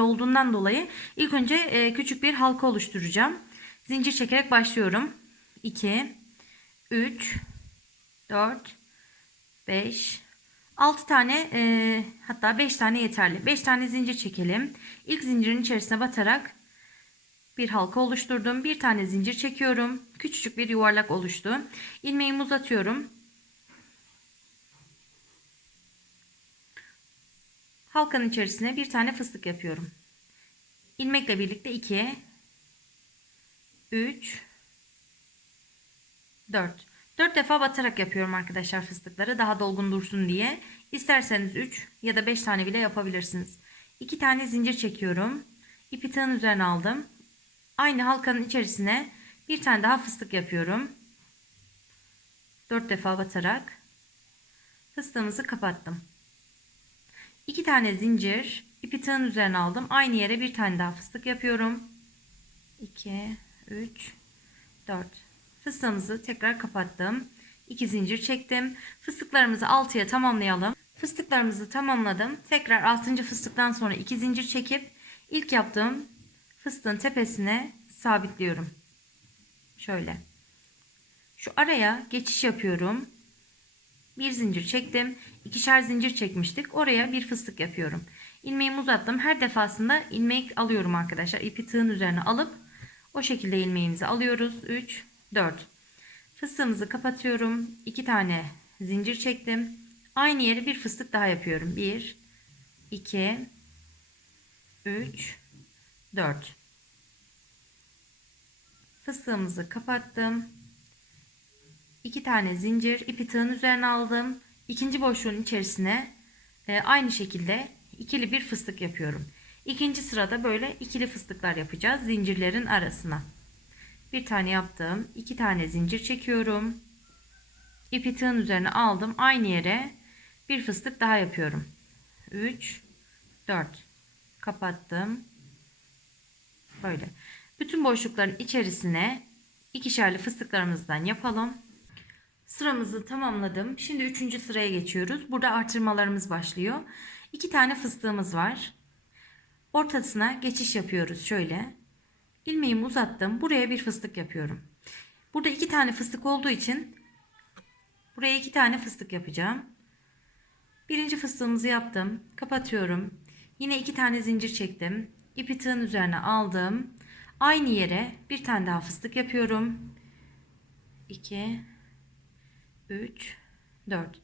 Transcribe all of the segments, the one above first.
olduğundan dolayı ilk önce e, küçük bir halka oluşturacağım. Zincir çekerek başlıyorum. 2 3 4 5 6 tane e, hatta 5 tane yeterli. 5 tane zincir çekelim. İlk zincirin içerisine batarak bir halka oluşturdum. Bir tane zincir çekiyorum. Küçücük bir yuvarlak oluştu. İlmeğimi uzatıyorum. Halkanın içerisine bir tane fıstık yapıyorum. İlmekle birlikte 2 3 4 4 defa batarak yapıyorum arkadaşlar fıstıkları daha dolgun dursun diye. İsterseniz 3 ya da 5 tane bile yapabilirsiniz. 2 tane zincir çekiyorum. İpi tığın üzerine aldım. Aynı halkanın içerisine bir tane daha fıstık yapıyorum. 4 defa batarak fıstığımızı kapattım. 2 tane zincir ipi tığın üzerine aldım. Aynı yere bir tane daha fıstık yapıyorum. 2 3 4 Fıstığımızı tekrar kapattım. 2 zincir çektim. Fıstıklarımızı 6'ya tamamlayalım. Fıstıklarımızı tamamladım. Tekrar 6. fıstıktan sonra 2 zincir çekip ilk yaptığım fıstığın tepesine sabitliyorum. Şöyle. Şu araya geçiş yapıyorum. Bir zincir çektim. ikişer zincir çekmiştik. Oraya bir fıstık yapıyorum. İlmeğimi uzattım. Her defasında ilmek alıyorum arkadaşlar. İpi tığın üzerine alıp o şekilde ilmeğimizi alıyoruz. 3 4 Fıstığımızı kapatıyorum. 2 tane zincir çektim. Aynı yere bir fıstık daha yapıyorum. 1 2 3 4 Fıstığımızı kapattım. 2 tane zincir ipi tığın üzerine aldım. İkinci boşluğun içerisine e, aynı şekilde ikili bir fıstık yapıyorum. İkinci sırada böyle ikili fıstıklar yapacağız zincirlerin arasına. Bir tane yaptım. iki tane zincir çekiyorum. İpi tığın üzerine aldım. Aynı yere bir fıstık daha yapıyorum. 3 4 kapattım. Böyle. Bütün boşlukların içerisine ikişerli fıstıklarımızdan yapalım. Sıramızı tamamladım. Şimdi üçüncü sıraya geçiyoruz. Burada artırmalarımız başlıyor. İki tane fıstığımız var. Ortasına geçiş yapıyoruz şöyle. İlmeğimi uzattım. Buraya bir fıstık yapıyorum. Burada iki tane fıstık olduğu için buraya iki tane fıstık yapacağım. Birinci fıstığımızı yaptım. Kapatıyorum. Yine iki tane zincir çektim. İpi tığın üzerine aldım. Aynı yere bir tane daha fıstık yapıyorum. 2 3 4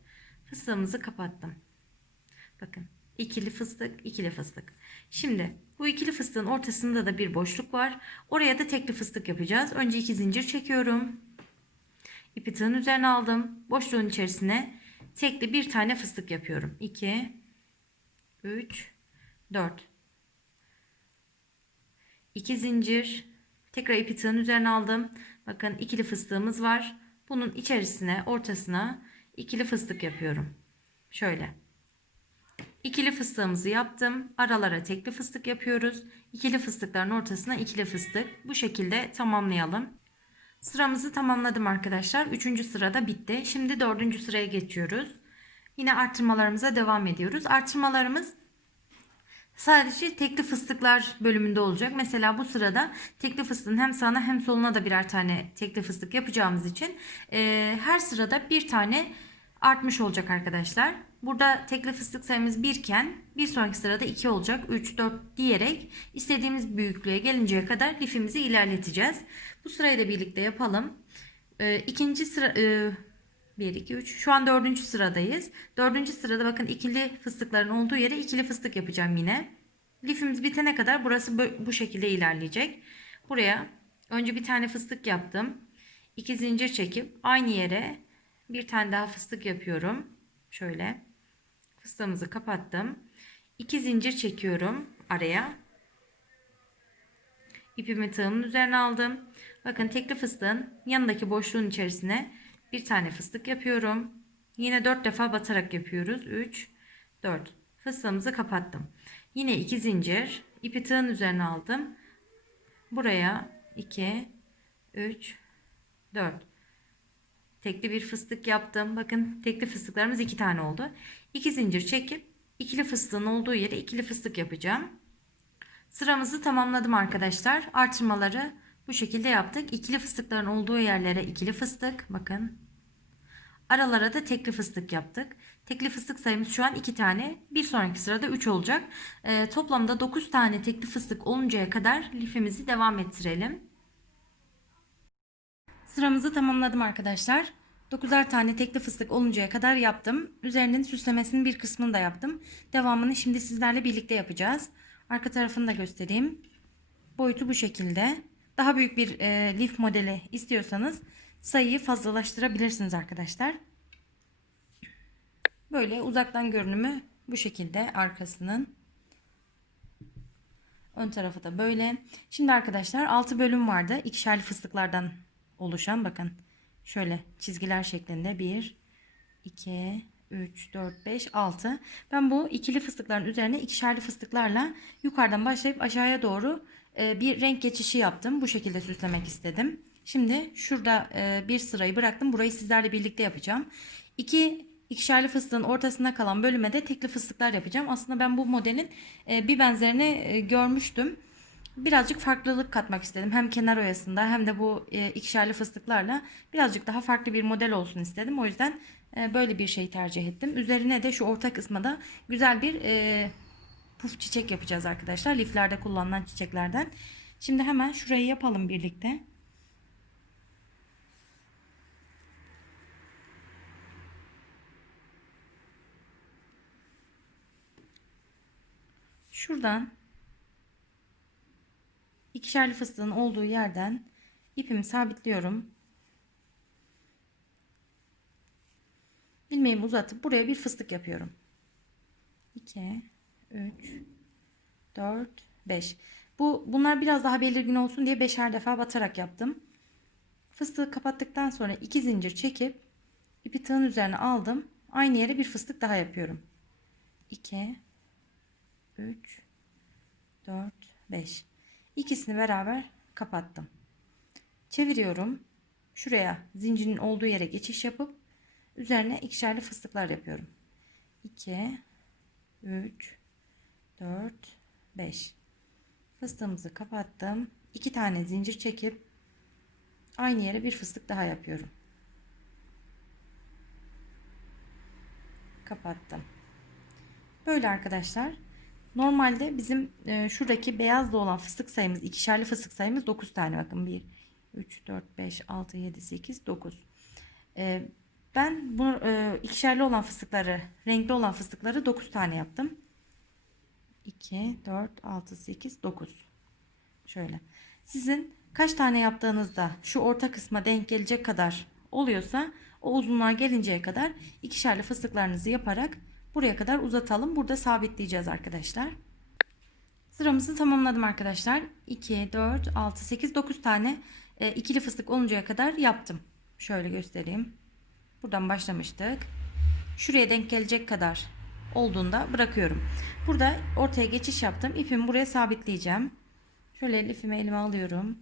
Fıstığımızı kapattım. Bakın ikili fıstık, ikili fıstık. Şimdi bu ikili fıstığın ortasında da bir boşluk var. Oraya da tekli fıstık yapacağız. Önce iki zincir çekiyorum. İpi tığın üzerine aldım. Boşluğun içerisine tekli bir tane fıstık yapıyorum. 2 3 4 2 zincir tekrar ipi tığın üzerine aldım. Bakın ikili fıstığımız var. Bunun içerisine ortasına ikili fıstık yapıyorum. Şöyle. İkili fıstığımızı yaptım. Aralara tekli fıstık yapıyoruz. İkili fıstıkların ortasına ikili fıstık. Bu şekilde tamamlayalım. Sıramızı tamamladım arkadaşlar. Üçüncü sırada bitti. Şimdi dördüncü sıraya geçiyoruz. Yine artırmalarımıza devam ediyoruz. Artırmalarımız sadece tekli fıstıklar bölümünde olacak. Mesela bu sırada tekli fıstığın hem sağına hem soluna da birer tane tekli fıstık yapacağımız için e, her sırada bir tane artmış olacak arkadaşlar. Burada tekli fıstık sayımız 1 iken bir sonraki sırada 2 olacak. 3, 4 diyerek istediğimiz büyüklüğe gelinceye kadar lifimizi ilerleteceğiz. Bu sırayı da birlikte yapalım. Ee, ikinci sıra e, 1, 2, 3 şu an dördüncü sıradayız. Dördüncü sırada bakın ikili fıstıkların olduğu yere ikili fıstık yapacağım yine. Lifimiz bitene kadar burası bu şekilde ilerleyecek. Buraya önce bir tane fıstık yaptım. İki zincir çekip aynı yere bir tane daha fıstık yapıyorum. Şöyle fıstığımızı kapattım. 2 zincir çekiyorum araya. İpimi tığımın üzerine aldım. Bakın tekli fıstığın yanındaki boşluğun içerisine bir tane fıstık yapıyorum. Yine 4 defa batarak yapıyoruz. 3 4 fıstığımızı kapattım. Yine 2 zincir ipi tığın üzerine aldım. Buraya 2 3 4 tekli bir fıstık yaptım. Bakın tekli fıstıklarımız iki tane oldu. 2 zincir çekip ikili fıstığın olduğu yere ikili fıstık yapacağım. Sıramızı tamamladım arkadaşlar. Artırmaları bu şekilde yaptık. İkili fıstıkların olduğu yerlere ikili fıstık. Bakın. Aralara da tekli fıstık yaptık. Tekli fıstık sayımız şu an 2 tane. Bir sonraki sırada 3 olacak. Ee, toplamda 9 tane tekli fıstık oluncaya kadar lifimizi devam ettirelim. Sıramızı tamamladım arkadaşlar. 9'ar tane tekli fıstık oluncaya kadar yaptım. Üzerinin süslemesinin bir kısmını da yaptım. Devamını şimdi sizlerle birlikte yapacağız. Arka tarafını da göstereyim. Boyutu bu şekilde. Daha büyük bir e, lif modeli istiyorsanız sayıyı fazlalaştırabilirsiniz arkadaşlar. Böyle uzaktan görünümü bu şekilde arkasının. Ön tarafı da böyle. Şimdi arkadaşlar 6 bölüm vardı. İkişerli fıstıklardan oluşan bakın. Şöyle çizgiler şeklinde 1, 2, 3, 4, 5, 6. Ben bu ikili fıstıkların üzerine ikişerli fıstıklarla yukarıdan başlayıp aşağıya doğru bir renk geçişi yaptım. Bu şekilde süslemek istedim. Şimdi şurada e, bir sırayı bıraktım. Burayı sizlerle birlikte yapacağım. İki ikişerli fıstığın ortasında kalan bölüme de tekli fıstıklar yapacağım. Aslında ben bu modelin e, bir benzerini görmüştüm. Birazcık farklılık katmak istedim. Hem kenar oyasında hem de bu ikişerli fıstıklarla birazcık daha farklı bir model olsun istedim. O yüzden böyle bir şey tercih ettim. Üzerine de şu orta kısmına da güzel bir puf çiçek yapacağız arkadaşlar. Liflerde kullanılan çiçeklerden. Şimdi hemen şurayı yapalım birlikte. Şuradan ikişerli fıstığın olduğu yerden ipimi sabitliyorum. ilmeğimi uzatıp buraya bir fıstık yapıyorum. 2 3 4 5 bu bunlar biraz daha belirgin olsun diye beşer defa batarak yaptım. Fıstığı kapattıktan sonra iki zincir çekip ipi tığın üzerine aldım. Aynı yere bir fıstık daha yapıyorum. 2 3 4 5 ikisini beraber kapattım. Çeviriyorum. Şuraya zincirin olduğu yere geçiş yapıp üzerine ikişerli fıstıklar yapıyorum. 2 3 4 5 fıstığımızı kapattım. 2 tane zincir çekip aynı yere bir fıstık daha yapıyorum. Kapattım. Böyle arkadaşlar. Normalde bizim e, şuradaki beyazda olan fıstık sayımız, ikişerli fıstık sayımız 9 tane. Bakın 1, 3, 4, 5, 6, 7, 8, 9. E, ben bu e, ikişerli olan fıstıkları, renkli olan fıstıkları 9 tane yaptım. 2, 4, 6, 8, 9. Şöyle. Sizin kaç tane yaptığınızda şu orta kısma denk gelecek kadar oluyorsa o uzunluğa gelinceye kadar ikişerli fıstıklarınızı yaparak buraya kadar uzatalım. Burada sabitleyeceğiz arkadaşlar. Sıramızı tamamladım arkadaşlar. 2, 4, 6, 8, 9 tane e, ikili fıstık oluncaya kadar yaptım. Şöyle göstereyim. Buradan başlamıştık. Şuraya denk gelecek kadar olduğunda bırakıyorum. Burada ortaya geçiş yaptım. İpimi buraya sabitleyeceğim. Şöyle ipimi elime alıyorum.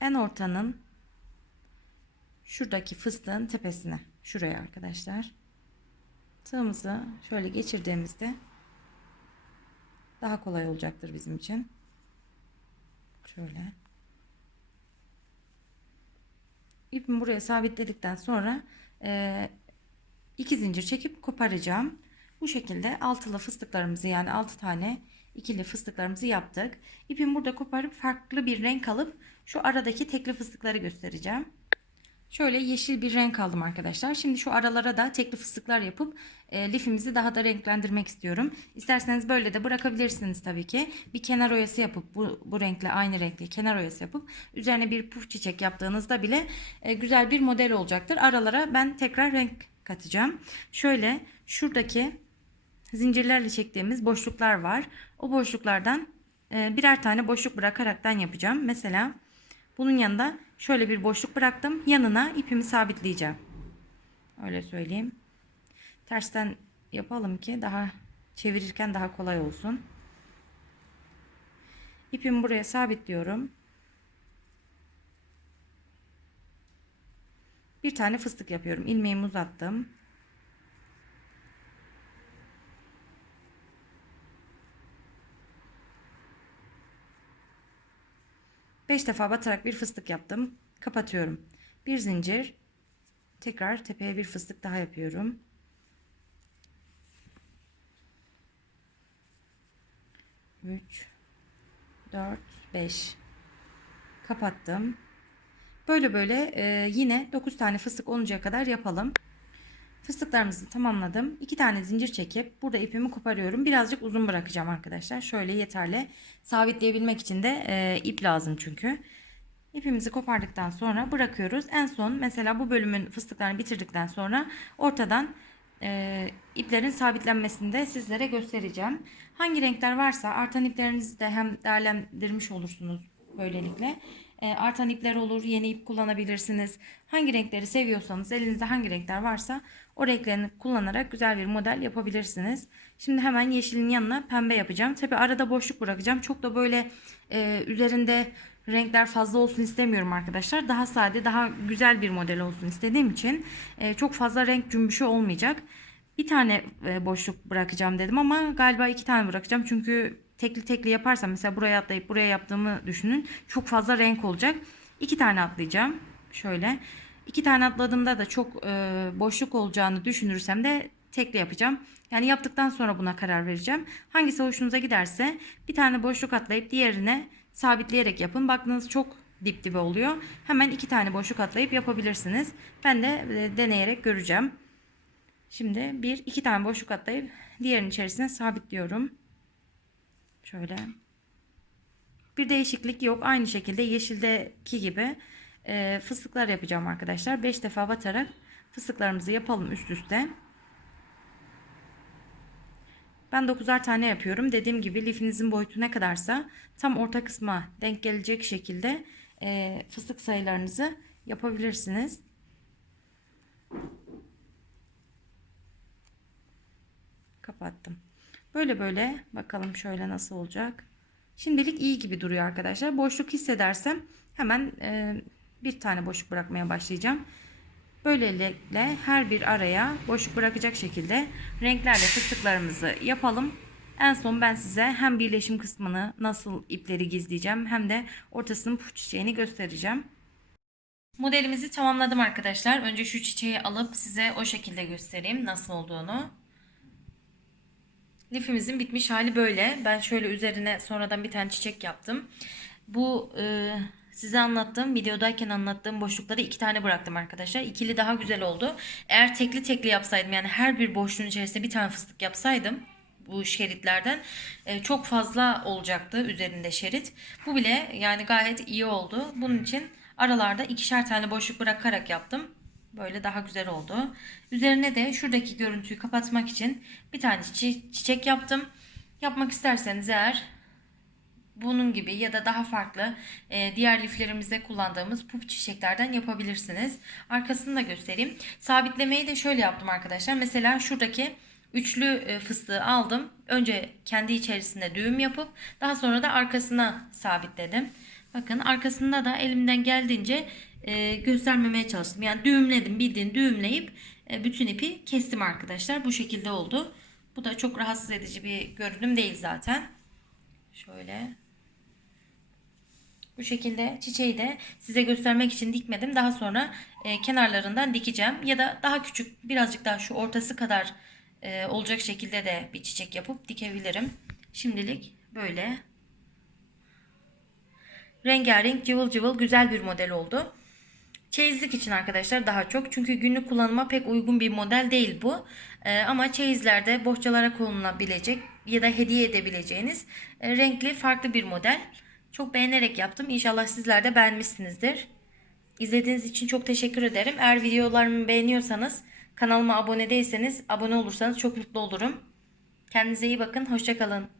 En ortanın şuradaki fıstığın tepesine. Şuraya arkadaşlar. Tığımızı şöyle geçirdiğimizde daha kolay olacaktır bizim için. Şöyle. ipimi buraya sabitledikten sonra iki zincir çekip koparacağım. Bu şekilde altılı fıstıklarımızı yani altı tane ikili fıstıklarımızı yaptık. İpimi burada koparıp farklı bir renk alıp şu aradaki tekli fıstıkları göstereceğim. Şöyle yeşil bir renk aldım arkadaşlar. Şimdi şu aralara da tekli fıstıklar yapıp e, lifimizi daha da renklendirmek istiyorum. İsterseniz böyle de bırakabilirsiniz tabii ki. Bir kenar oyası yapıp bu, bu renkle aynı renkli kenar oyası yapıp üzerine bir puf çiçek yaptığınızda bile e, güzel bir model olacaktır. Aralara ben tekrar renk katacağım. Şöyle şuradaki zincirlerle çektiğimiz boşluklar var. O boşluklardan e, birer tane boşluk bırakaraktan yapacağım. Mesela bunun yanında şöyle bir boşluk bıraktım. Yanına ipimi sabitleyeceğim. Öyle söyleyeyim. Tersten yapalım ki daha çevirirken daha kolay olsun. İpimi buraya sabitliyorum. bir tane fıstık yapıyorum. Ilmeğimi uzattım. Beş defa batarak bir fıstık yaptım. Kapatıyorum. Bir zincir. Tekrar tepeye bir fıstık daha yapıyorum. Üç, dört, beş. Kapattım. Böyle böyle e, yine 9 tane fıstık oluncaya kadar yapalım. Fıstıklarımızı tamamladım. 2 tane zincir çekip burada ipimi koparıyorum. Birazcık uzun bırakacağım arkadaşlar. Şöyle yeterli. Sabitleyebilmek için de e, ip lazım çünkü. İpimizi kopardıktan sonra bırakıyoruz. En son mesela bu bölümün fıstıklarını bitirdikten sonra ortadan e, iplerin sabitlenmesini de sizlere göstereceğim. Hangi renkler varsa artan iplerinizi de hem değerlendirmiş olursunuz böylelikle. E, artan ipler olur, yeni ip kullanabilirsiniz. Hangi renkleri seviyorsanız, elinizde hangi renkler varsa o renklerini kullanarak güzel bir model yapabilirsiniz. Şimdi hemen yeşilin yanına pembe yapacağım. Tabi arada boşluk bırakacağım. Çok da böyle e, üzerinde renkler fazla olsun istemiyorum arkadaşlar. Daha sade, daha güzel bir model olsun istediğim için e, çok fazla renk cümbüşü olmayacak. Bir tane e, boşluk bırakacağım dedim ama galiba iki tane bırakacağım. Çünkü tekli tekli yaparsam mesela buraya atlayıp buraya yaptığımı düşünün. Çok fazla renk olacak. İki tane atlayacağım. Şöyle. İki tane atladığımda da çok e, boşluk olacağını düşünürsem de tekli yapacağım. Yani yaptıktan sonra buna karar vereceğim. Hangisi hoşunuza giderse bir tane boşluk atlayıp diğerine sabitleyerek yapın. Baktığınız çok dip dibe oluyor. Hemen iki tane boşluk atlayıp yapabilirsiniz. Ben de e, deneyerek göreceğim. Şimdi bir iki tane boşluk atlayıp diğerinin içerisine sabitliyorum. Şöyle. Bir değişiklik yok. Aynı şekilde yeşildeki gibi e, fıstıklar yapacağım arkadaşlar. 5 defa batarak fıstıklarımızı yapalım üst üste. Ben 9'ar tane yapıyorum. Dediğim gibi lifinizin boyutu ne kadarsa tam orta kısma denk gelecek şekilde e, fıstık sayılarınızı yapabilirsiniz. Kapattım. Böyle böyle bakalım şöyle nasıl olacak. Şimdilik iyi gibi duruyor arkadaşlar. Boşluk hissedersem hemen e, bir tane boşluk bırakmaya başlayacağım. Böylelikle her bir araya boşluk bırakacak şekilde renklerle fıstıklarımızı yapalım. En son ben size hem birleşim kısmını nasıl ipleri gizleyeceğim hem de ortasının puf çiçeğini göstereceğim. Modelimizi tamamladım arkadaşlar. Önce şu çiçeği alıp size o şekilde göstereyim nasıl olduğunu. Lifimizin bitmiş hali böyle. Ben şöyle üzerine sonradan bir tane çiçek yaptım. Bu e, size anlattığım videodayken anlattığım boşlukları iki tane bıraktım arkadaşlar. İkili daha güzel oldu. Eğer tekli tekli yapsaydım yani her bir boşluğun içerisinde bir tane fıstık yapsaydım bu şeritlerden e, çok fazla olacaktı üzerinde şerit. Bu bile yani gayet iyi oldu. Bunun için aralarda ikişer tane boşluk bırakarak yaptım. Böyle daha güzel oldu. Üzerine de şuradaki görüntüyü kapatmak için bir tane çi- çiçek yaptım. Yapmak isterseniz eğer bunun gibi ya da daha farklı e, diğer liflerimizde kullandığımız pup çiçeklerden yapabilirsiniz. Arkasını da göstereyim. Sabitlemeyi de şöyle yaptım arkadaşlar. Mesela şuradaki üçlü e, fıstığı aldım. Önce kendi içerisinde düğüm yapıp daha sonra da arkasına sabitledim. Bakın arkasında da elimden geldiğince e, göstermemeye çalıştım. Yani düğümledim bildiğin düğümleyip e, bütün ipi kestim arkadaşlar. Bu şekilde oldu. Bu da çok rahatsız edici bir görünüm değil zaten. Şöyle. Bu şekilde çiçeği de size göstermek için dikmedim. Daha sonra e, kenarlarından dikeceğim. Ya da daha küçük birazcık daha şu ortası kadar e, olacak şekilde de bir çiçek yapıp dikebilirim. Şimdilik böyle. Rengarenk cıvıl cıvıl güzel bir model oldu. Çeyizlik için arkadaşlar daha çok. Çünkü günlük kullanıma pek uygun bir model değil bu. Ee, ama çeyizlerde bohçalara konulabilecek ya da hediye edebileceğiniz e, renkli farklı bir model. Çok beğenerek yaptım. İnşallah sizler de beğenmişsinizdir. İzlediğiniz için çok teşekkür ederim. Eğer videolarımı beğeniyorsanız kanalıma abone değilseniz abone olursanız çok mutlu olurum. Kendinize iyi bakın. Hoşçakalın.